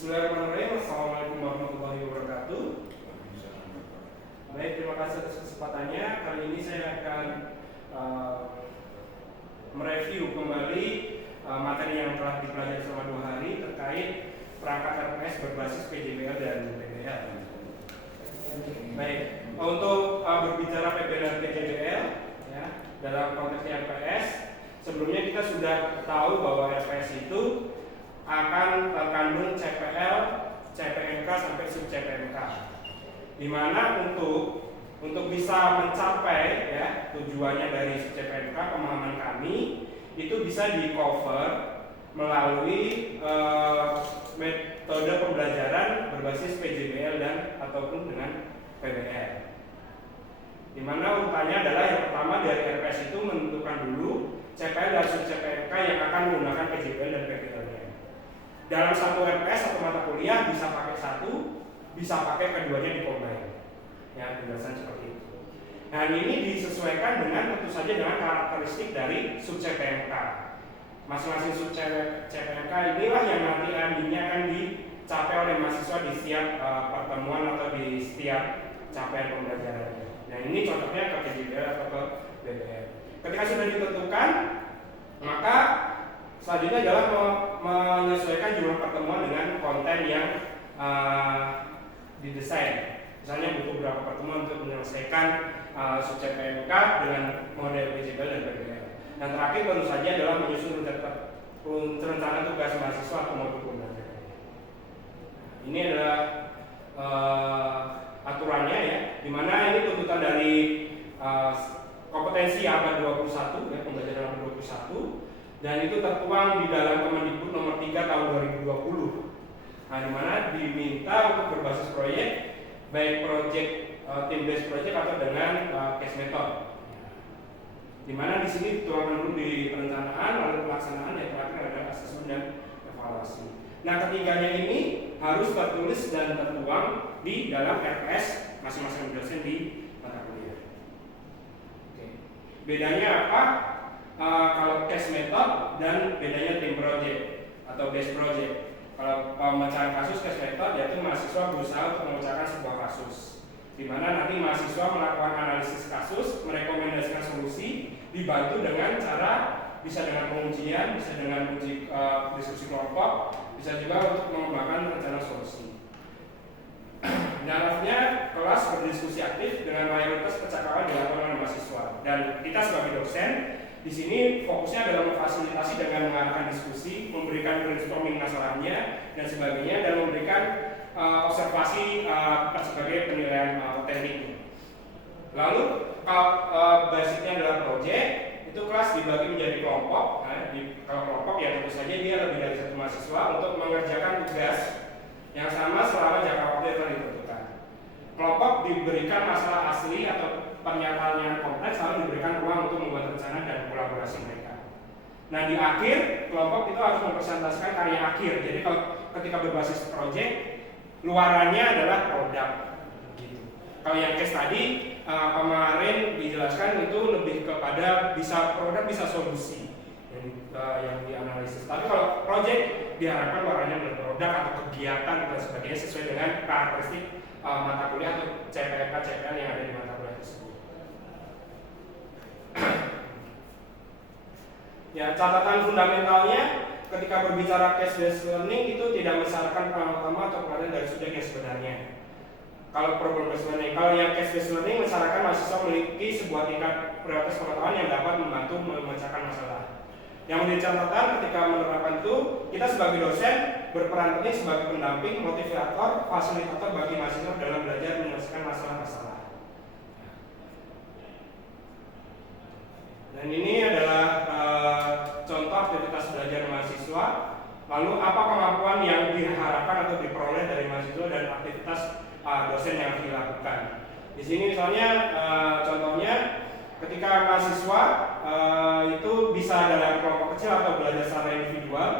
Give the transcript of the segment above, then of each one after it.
Bismillahirrahmanirrahim. Assalamualaikum warahmatullahi wabarakatuh. Baik, terima kasih atas kesempatannya. Kali ini saya akan mereview kembali materi yang telah dipelajari selama 2 hari terkait perangkat RPS berbasis PJBL dan PBL. Baik, untuk berbicara PBL dan PJBL ya, dalam konteks RPS, sebelumnya kita sudah tahu bahwa RPS itu akan terkandung CPL, CPMK sampai sub CPMK. Di mana untuk bisa mencapai ya tujuannya dari sub CPMK, pemahaman kami itu bisa di cover melalui metode pembelajaran berbasis PJBL dan ataupun dengan PBL. Di mana urutannya adalah yang pertama dari RPS itu menentukan dulu CPL dan sub CPMK yang akan menggunakan PJBL dan PBL-nya. Dalam satu RPS atau mata kuliah bisa pakai satu, bisa pakai keduanya di-combine. Ya, penjelasan seperti itu. Nah, ini disesuaikan dengan tentu saja dengan karakteristik dari sub CPMK. Masing-masing sub CPMK inilah yang nanti endingnya akan dicapai oleh mahasiswa di setiap pertemuan atau di setiap capaian pembelajarannya. Nah, ini contohnya ke PJBL atau ke PBL. Ketika sudah ditentukan, maka selanjutnya adalah menyesuaikan jumlah pertemuan dengan konten yang didesain. Misalnya butuh berapa pertemuan untuk menyelesaikan sub CPMK dengan model PJBL dan PBL. Dan terakhir tentu saja adalah menyusun rencana tugas mahasiswa atau modul pembelajaran. Ini adalah aturannya ya, dimana ini tuntutan dari kompetensi abad 21 ya, pembelajaran abad 21. Dan itu tertuang di dalam Kemendikbud nomor 3 tahun 2020. Nah, di mana diminta untuk berbasis proyek, baik proyek team based project atau dengan case method. Di mana di sini dituangkan dulu di perencanaan, lalu pelaksanaan, yang terakhir adalah asesmen dan evaluasi. Nah, ketiganya ini harus tertulis dan tertuang di dalam RPS masing-masing dosen di mata kuliah. Oke. Bedanya apa? Kalau case method dan bedanya tim project atau base project. Kalau pemecahan kasus case method yaitu mahasiswa berusaha untuk memecahkan sebuah kasus, di mana nanti mahasiswa melakukan analisis kasus, merekomendasikan solusi, dibantu dengan cara bisa dengan pengujian, bisa dengan uji diskusi kelompok, bisa juga untuk mengembangkan rencana solusi. Dalamnya kelas berdiskusi aktif dengan mayoritas percakapan dilakukan oleh mahasiswa, dan kita sebagai dosen di sini fokusnya adalah memfasilitasi dengan mengarahkan diskusi, memberikan brainstorming masalahnya dan sebagainya, dan memberikan observasi sebagai penilaian tekniknya. Lalu basicnya adalah project, itu kelas dibagi menjadi kelompok. Nah, kalau kelompok ya tentu saja dia lebih dari satu mahasiswa untuk mengerjakan tugas yang sama selama jangka waktu yang telah ditentukan. Kelompok diberikan masalah asli atau pernyataan yang kompleks, lalu diberikan ruang untuk membuat rencana dan kolaborasi mereka. Nah, di akhir kelompok itu harus mempresentasikan karya akhir. Jadi kalau ketika berbasis project, luarannya adalah produk. Gitu. Kalau yang case tadi kemarin dijelaskan itu lebih kepada bisa produk bisa solusi yang dianalisis. Tapi kalau project diharapkan luarannya adalah produk atau kegiatan dan sebagainya sesuai dengan karakteristik mata kuliah atau CPMK CPL yang ada di mata kuliah tersebut. Ya, catatan fundamentalnya ketika berbicara case based learning itu tidak mensyaratkan pengalaman utama atau pengalaman dari subjek yang sebenarnya. Kalau problem based learning, kalau yang case based learning mensyaratkan mahasiswa memiliki sebuah tingkat prioritas pengetahuan yang dapat membantu memecahkan masalah. Yang menjadi catatan ketika menerapkan itu, kita sebagai dosen berperan penting sebagai pendamping, motivator, fasilitator bagi mahasiswa dalam belajar menyelesaikan masalah-masalah. Dan ini adalah contoh aktivitas belajar mahasiswa. Lalu apa kemampuan yang diharapkan atau diperoleh dari mahasiswa dan aktivitas dosen yang dilakukan. Di sini misalnya contohnya ketika mahasiswa itu bisa dalam kelompok kecil atau belajar secara individual,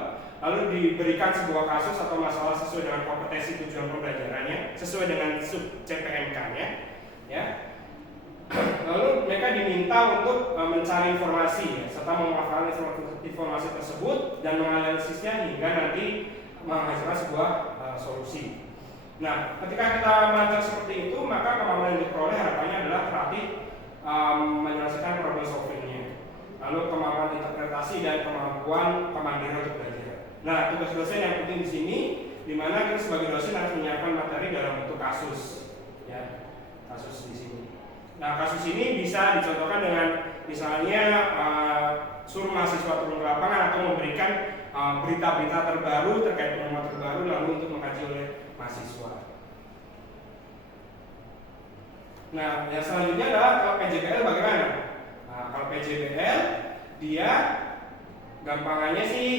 lalu diberikan sebuah kasus atau masalah sesuai dengan kompetensi tujuan pembelajarannya, sesuai dengan sub CPMK-nya, ya. Lalu mereka diminta untuk mencari informasi ya, serta menghafal informasi tersebut dan menganalisisnya hingga nanti menghasilkan sebuah solusi. Nah, ketika kita belajar seperti itu, maka kemampuan yang diperoleh harapannya adalah kreatif menyelesaikan problem solvingnya, lalu kemampuan interpretasi dan kemampuan kemandirian untuk belajar. Nah, tugas dosen yang penting di sini, di mana kita sebagai dosen harus menyiapkan materi dalam bentuk kasus, ya, kasus di sini. Nah, kasus ini bisa dicontohkan dengan misalnya suruh mahasiswa turun ke lapangan atau memberikan berita-berita terbaru terkait penemuan terbaru lalu untuk mengkaji oleh mahasiswa. Nah, yang selanjutnya adalah kalau PJBL bagaimana? Nah, kalau PJBL dia gampangannya sih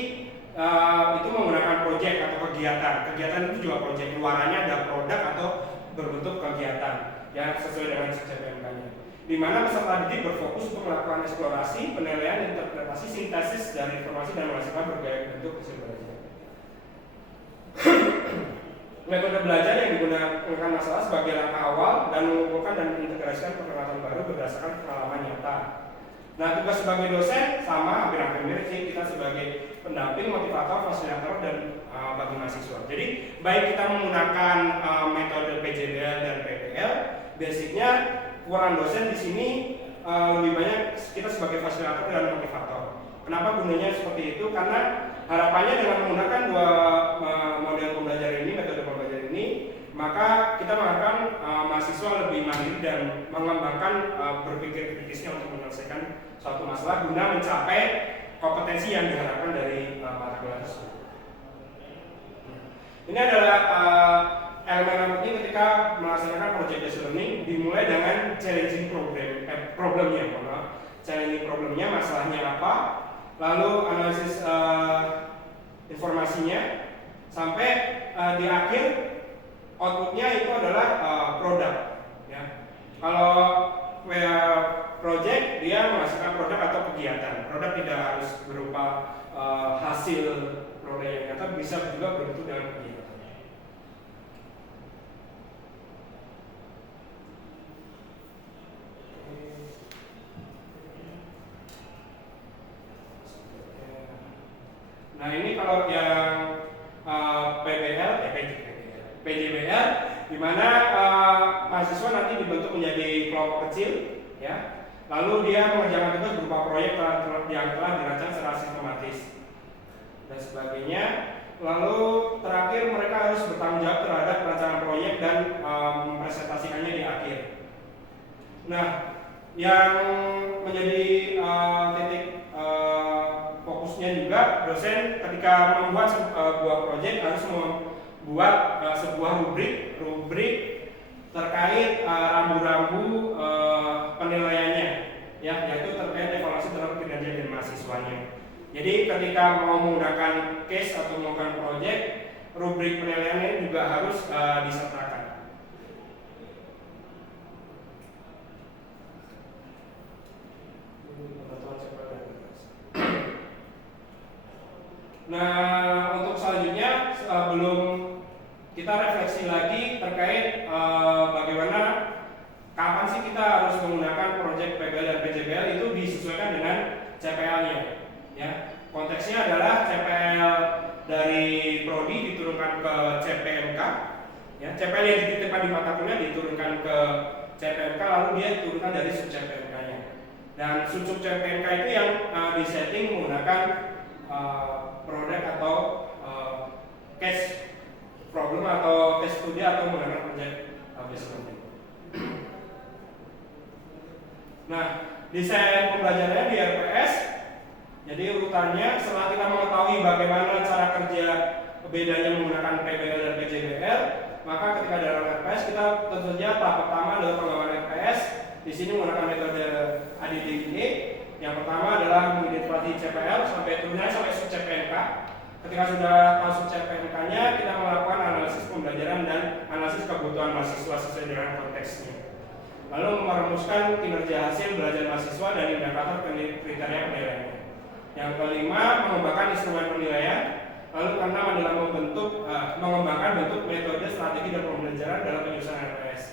itu menggunakan proyek atau kegiatan. Kegiatan itu juga proyek, luarannya ada produk atau berbentuk kegiatan yang sesuai dengan CPMK-nya. Di mana peserta didik berfokus untuk melakukan eksplorasi, penilaian, interpretasi, sintesis dari informasi dan menghasilkan berbagai bentuk hasil belajar. Metode belajar yang digunakan masalah sebagai langkah awal dan mengumpulkan dan mengintegrasikan pengetahuan baru berdasarkan pengalaman nyata. Nah, tugas sebagai dosen sama hampir-hampir mirip sih, kita sebagai pendamping, motivator, fasilitator dan bagi mahasiswa. Jadi baik kita menggunakan metode PJBL dan PPL, basicnya peran dosen di sini lebih banyak kita sebagai fasilitator dan motivator. Kenapa gunanya seperti itu? Karena harapannya dengan menggunakan dua model pembelajaran ini, metode pembelajaran ini, maka kita mengharapkan mahasiswa lebih mandiri dan mengembangkan berpikir kritisnya untuk menyelesaikan suatu masalah guna mencapai kompetensi yang diharapkan dari mata kuliah tersebut. Ini adalah elemen penting ketika melaksanakan project based learning, dimulai dengan challenging problemnya, challenging problemnya, masalahnya apa, lalu analisis informasinya, sampai di akhir outputnya itu adalah produk. Ya. Kalau project dia menghasilkan produk atau kegiatan. Produk tidak harus berupa hasil produk yang nyata, bisa juga berbentuk dalam kegiatan. Nah, ini kalau yang PJBL, di mana mahasiswa nanti dibentuk menjadi kelompok kecil, ya. Lalu dia mengerjakan tugas berupa proyek yang telah dirancang secara sistematis dan sebagainya. Lalu terakhir mereka harus bertanggung jawab terhadap perancangan proyek dan mempresentasikannya di akhir. Nah, yang menjadi titik fokusnya juga dosen ketika membuat sebuah proyek harus membuat sebuah rubrik terkait rambu-rambu penilaiannya, ya, yaitu terkait evaluasi terhadap kinerja dari mahasiswanya. Jadi ketika mau menggunakan case atau menggunakan proyek, rubrik penilaiannya juga harus disertakan. Nah, untuk selanjutnya sebelum kita refleksi lagi terkait bagaimana kapan sih kita harus menggunakan proyek PBL dan PJBL, itu disesuaikan dengan CPL-nya. Ya, konteksnya adalah CPL dari prodi diturunkan ke CPMK. Ya, CPL yang dititipkan di mata kuliah diturunkan ke CPMK, lalu dia diturunkan dari sub CPMK-nya. Dan sub CPMK itu yang disetting menggunakan produk atau case problem atau case studi atau menggunakan project based learning. Nah, desain pembelajarannya di RPS. Jadi urutannya setelah kita mengetahui bagaimana cara kerja bedanya menggunakan PBL dan PJBL, maka ketika dalam RPS kita tentu saja tahap pertama adalah pengembangan RPS. Di sini menggunakan metode ADDIE. Yang pertama adalah mengidentifikasi CPL sampai turunnya sampai sub CPMK. Ketika sudah masuk CPMK-nya, kita melakukan analisis pembelajaran dan analisis kebutuhan mahasiswa sesuai dengan konteksnya. Lalu merumuskan kinerja hasil belajar mahasiswa dan indikator kriteria penilaiannya. Yang kelima, mengembangkan instrumen penilaian. Lalu keenam adalah mengembangkan bentuk metode, strategi dan pembelajaran dalam penyusunan RPS.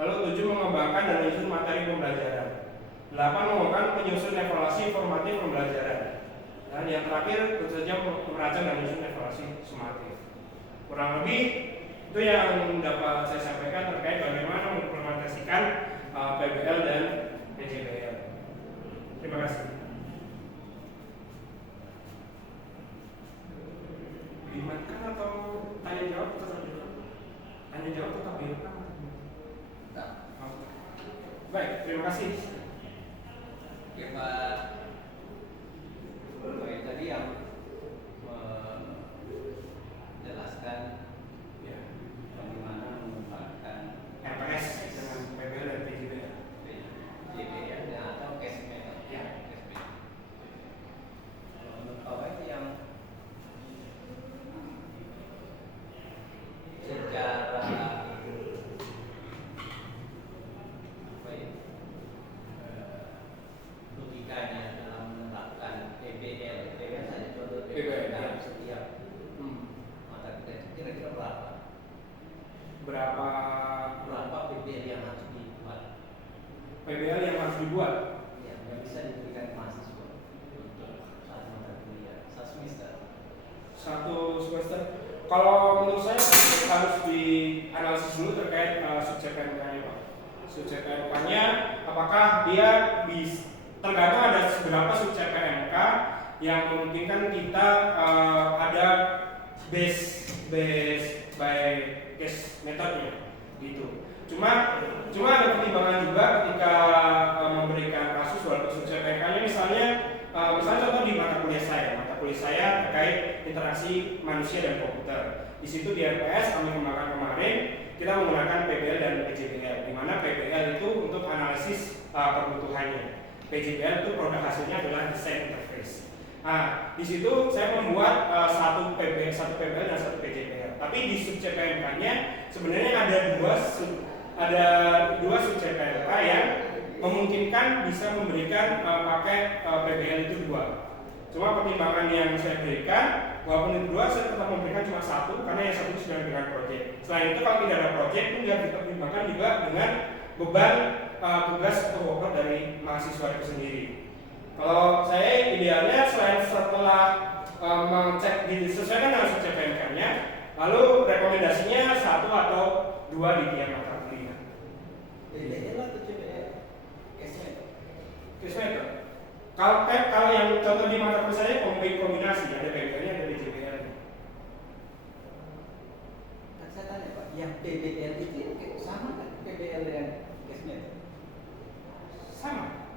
Lalu 7, mengembangkan dan menyusun materi pembelajaran. 8, mengembangkan penyusun evaluasi formatif pembelajaran. Dan yang terakhir tentu saja merancang dan menyusun evaluasi sumatif. Kurang lebih itu yang dapat saya sampaikan terkait bagaimana mengimplementasikan PBL dan PJBL. Terima kasih. Dimakan atau tanya jawab tetap direkam? Tanya jawab tetap direkam? Nah. Baik, terima kasih. Ya Pak, baik tadi yang menjelaskan Ya, bagaimana mengembangkan RPS dengan PBL dan PJBL. PJBL dan atau cash method. Ya. Menurut Bapak itu yang secara logikanya dalam menerapkan PBL saja contoh PBL dalam setiap mata kuliah itu kira-kira berapa PBL yang harus dibuat? PBL yang harus dibuat yang bisa diberikan mahasiswa untuk satu mata kuliah satu semester. Kalau menurut saya harus dianalisis dulu terkait subjek PMK-nya, Pak. Subjek PMK-nya apakah dia tergantung ada beberapa subjek PMK yang memungkinkan kita ada base by case metodenya gitu. Cuma ada pertimbangan juga ketika memberikan kasus walaupun subjek PMK-nya misalnya contoh di mata kuliah saya terkait interaksi manusia dan komputer. Di situ di RPS kami kembangkan kemarin kita menggunakan PBL dan PJBL, di mana PBL itu untuk analisis kebutuhannya. PJBL itu produk hasilnya adalah design interface. Nah, di situ saya membuat satu PBL dan satu PJBL. Tapi di subjek PMK-nya sebenarnya ada dua subjek PMK yang memungkinkan bisa memberikan pakai PBL itu dua. Cuma pertimbangan yang saya berikan, walaupun itu dua, saya tetap memberikan cuma satu karena yang satu sudah dengan proyek. Selain itu kalau tidak ada proyek itu juga dipertimbangkan juga dengan beban tugas atau workload dari mahasiswa itu sendiri. Kalau saya idealnya selain setelah mengecek disesuaikan dengan subjek PMK-nya, lalu rekomendasinya satu atau dua di tiap mata kuliah. PBL atau PBL? Case method. Kalau yang contoh di mata kuliah saya kombinasi ada PBL-nya ada PJBL-nya. Kan saya tanya Pak, yang PBL itu sama kan PBL dengan case method? Sama.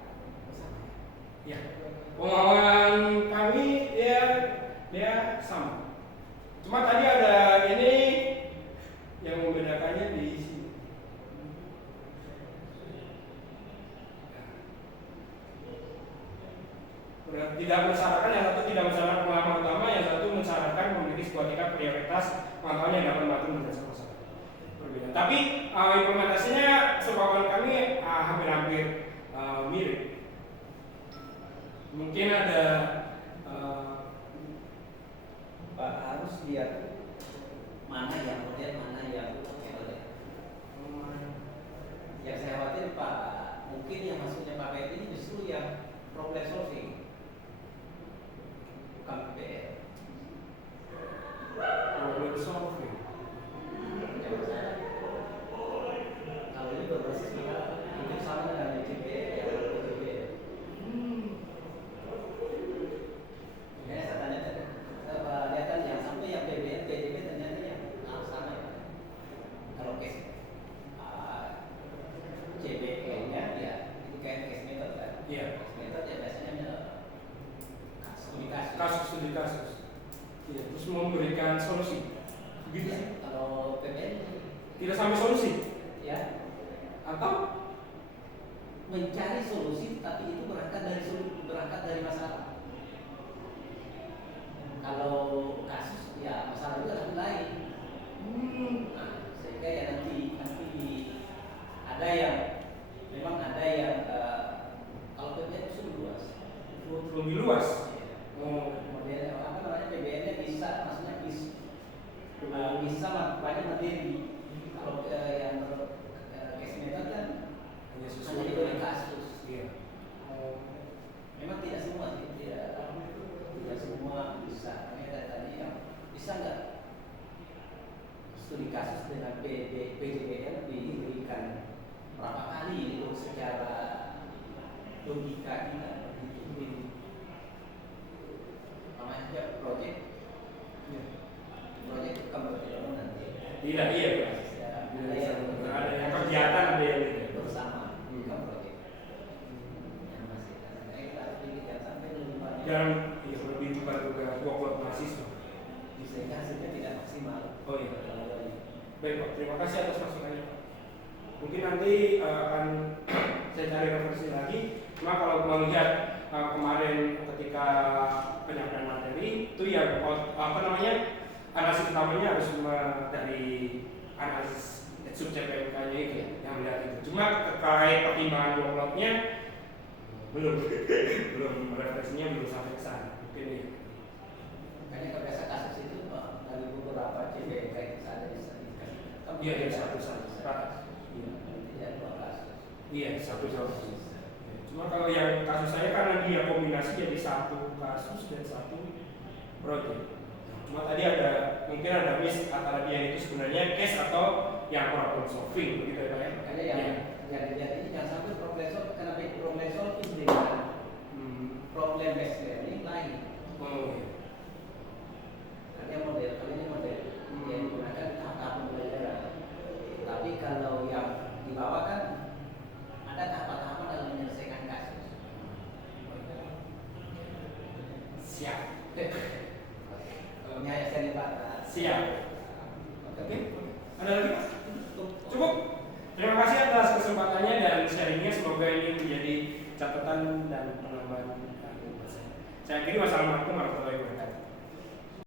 Ya. Pemahaman kami dia sama. Cuma tadi ada ini yang membedakannya di sini. Tidak mensyaratkan, yang satu tidak mensyaratkan pengalaman utama, yang satu mensyaratkan memiliki sebuah tingkat prioritas pengetahuan yang dapat membantu menyelesaikan masalah. Berbeda. Tapi implementasinya sepengetahuan kami hampir-hampir mirip. Mungkin ada Pak harus lihat mana yang model, mana yang metode. Yang saya khawatir Pak, mungkin yang maksudnya Pak Pet ini justru yang problem solving, bukan PBL. problem solving. Kalau ini berbasis maka mungkin sama dengan PBL yang PBL. Ya, saya tanya lihat yang sampai yang PBL, PJB ternyata yang sama ya. Kalau case CBL-nya ya itu kayak case method kan. Iya. Case method ya biasanya Kasus studi kasus. Iya, terus memberikan solusi. Gitu sih. Kalau PBL Tidak sampai solusi. ya Atau mencari solusi tapi itu berangkat dari masalah. Kalau kasus ya masalah itu adalah lain. Nah, sehingga ya nanti ada yang memang ada yang kalau PBL itu luas. lebih luas. Model apa namanya PBL-nya bisa, maksudnya bisa banyak materi. Kalau yang case method kan Hanya hanya sesuai diberi kasus. Iya. Memang tidak semua sih, tidak bisa. Makanya tadi yang bisa nggak studi kasus dengan PJBL diberikan berapa kali itu secara logika kita begitu. Namanya proyek bukan berjalan nanti. Tidak, iya Pak. Ada yang kegiatan, ada yang tidak. Bersama, bukan proyek. Yang masih kita harus dikit sampai lebih banyak. Dan lebih tugas workload mahasiswa. Sehingga hasilnya tidak maksimal. Oh iya. Baik Pak, terima kasih atas masukannya Pak. Mungkin nanti akan saya cari referensi lagi. Cuma kalau melihat kemarin ketika penyampaian materi itu ya analisis utamanya harus dari analisis sub CPMK-nya itu ya, yang melihat itu. Cuma terkait pertimbangan workload-nya belum referensinya belum sampai ke sana. Mungkin ya. Makanya kebiasaan kasus itu dari beberapa CPMK itu ada disajikan. Iya, satu saja. Tidak dua kasus. Iya, satu. Cuma kalau yang kasus saya karena dia kombinasi jadi satu kasus dan satu proyek. Cuma tadi mungkin ada miss antara dia itu sebenarnya case atau yang problem solving begitu ya Pak ya. Makanya yang dilihat ini jangan sampai problem solving dengan problem based learning lain. Oh iya. Kalau ini model yang digunakan tahap pembelajaran. Tapi kalau yang di bawah kan ada tahapan-tahapan dalam menyelesaikan kasus. Siap. Saya Pak. Siap. Oke. Ada lagi Pak? Cukup. Terima kasih atas kesempatannya dan sharingnya. Semoga ini menjadi catatan dan penambahan. Saya kira wassalamualaikum warahmatullahi wabarakatuh.